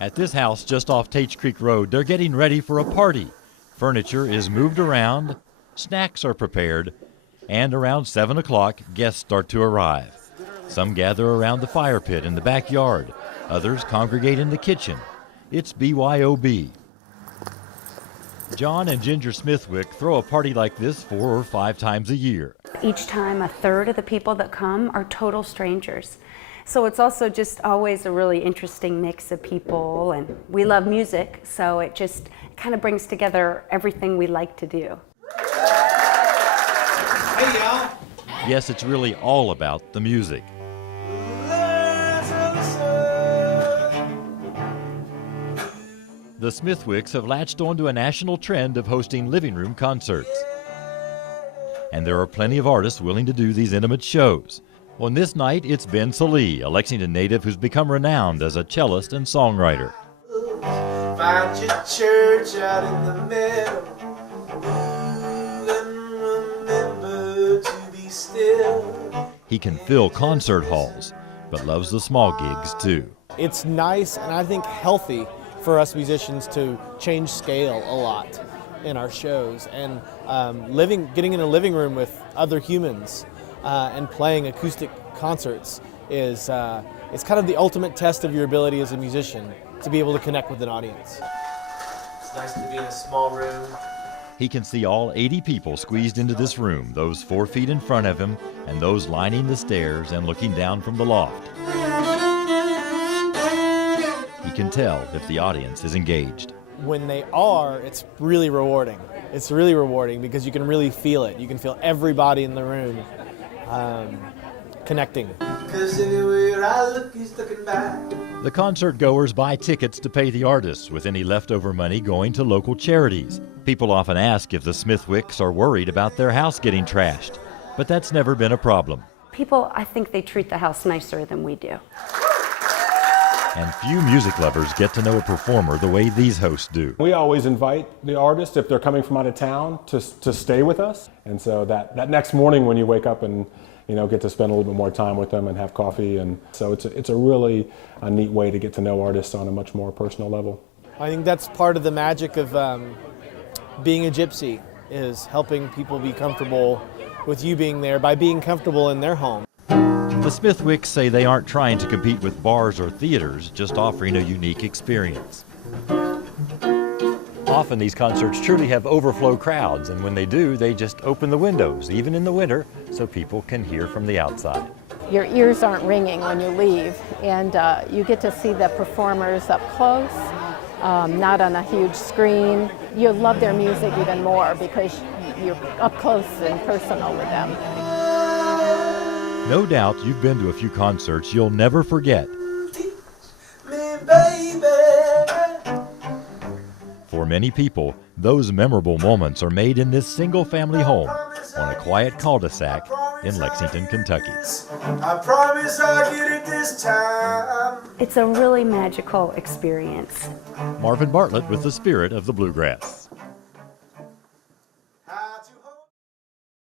At this house just off Tates Creek Road, they're getting ready for a party. Furniture is moved around, snacks are prepared, and around 7 o'clock, guests start to arrive. Some gather around the fire pit in the backyard. Others congregate in the kitchen. It's BYOB. John and Ginger Smithwick throw a party like this 4 or 5 times a year. Each time, a third of the people that come are total strangers. So it's also just always a really interesting mix of people, and we love music, so it just kind of brings together everything we like to do. Hey, y'all. Yes, it's really all about the music. The Smithwicks have latched onto a national trend of hosting living room concerts. And there are plenty of artists willing to do these intimate shows. On this night, it's Ben Sollee, a Lexington native who's become renowned as a cellist and songwriter. Find your church out in the middle. And remember to be still. He can fill concert halls, but loves the small gigs too. It's nice and I think healthy for us musicians to change scale a lot in our shows, and getting in a living room with other humans and playing acoustic concerts is it's kind of the ultimate test of your ability as a musician to be able to connect with an audience. It's nice to be in a small room. He can see all 80 people squeezed into this room, those 4 feet in front of him and those lining the stairs and looking down from the loft. He can tell if the audience is engaged. When they are, it's really rewarding. It's really rewarding because you can really feel it. You can feel everybody in the room connecting. The concert goers buy tickets to pay the artists, with any leftover money going to local charities. People often ask if the Smithwicks are worried about their house getting trashed, but that's never been a problem. People, I think they treat the house nicer than we do. And few music lovers get to know a performer the way these hosts do. We always invite the artists, if they're coming from out of town, to stay with us. And so that next morning when you wake up and get to spend a little bit more time with them and have coffee, and so it's a really neat way to get to know artists on a much more personal level. I think that's part of the magic of being a gypsy, is helping people be comfortable with you being there by being comfortable in their home. The Smithwicks say they aren't trying to compete with bars or theaters, just offering a unique experience. Often these concerts truly have overflow crowds, and when they do, they just open the windows, even in the winter, so people can hear from the outside. Your ears aren't ringing when you leave, and you get to see the performers up close, not on a huge screen. You love their music even more because you're up close and personal with them. No doubt you've been to a few concerts you'll never forget. For many people, those memorable moments are made in this single-family home on a quiet cul-de-sac in Lexington, Kentucky. I promise I'll get it this time. It's a really magical experience. Marvin Bartlett with the Spirit of the Bluegrass.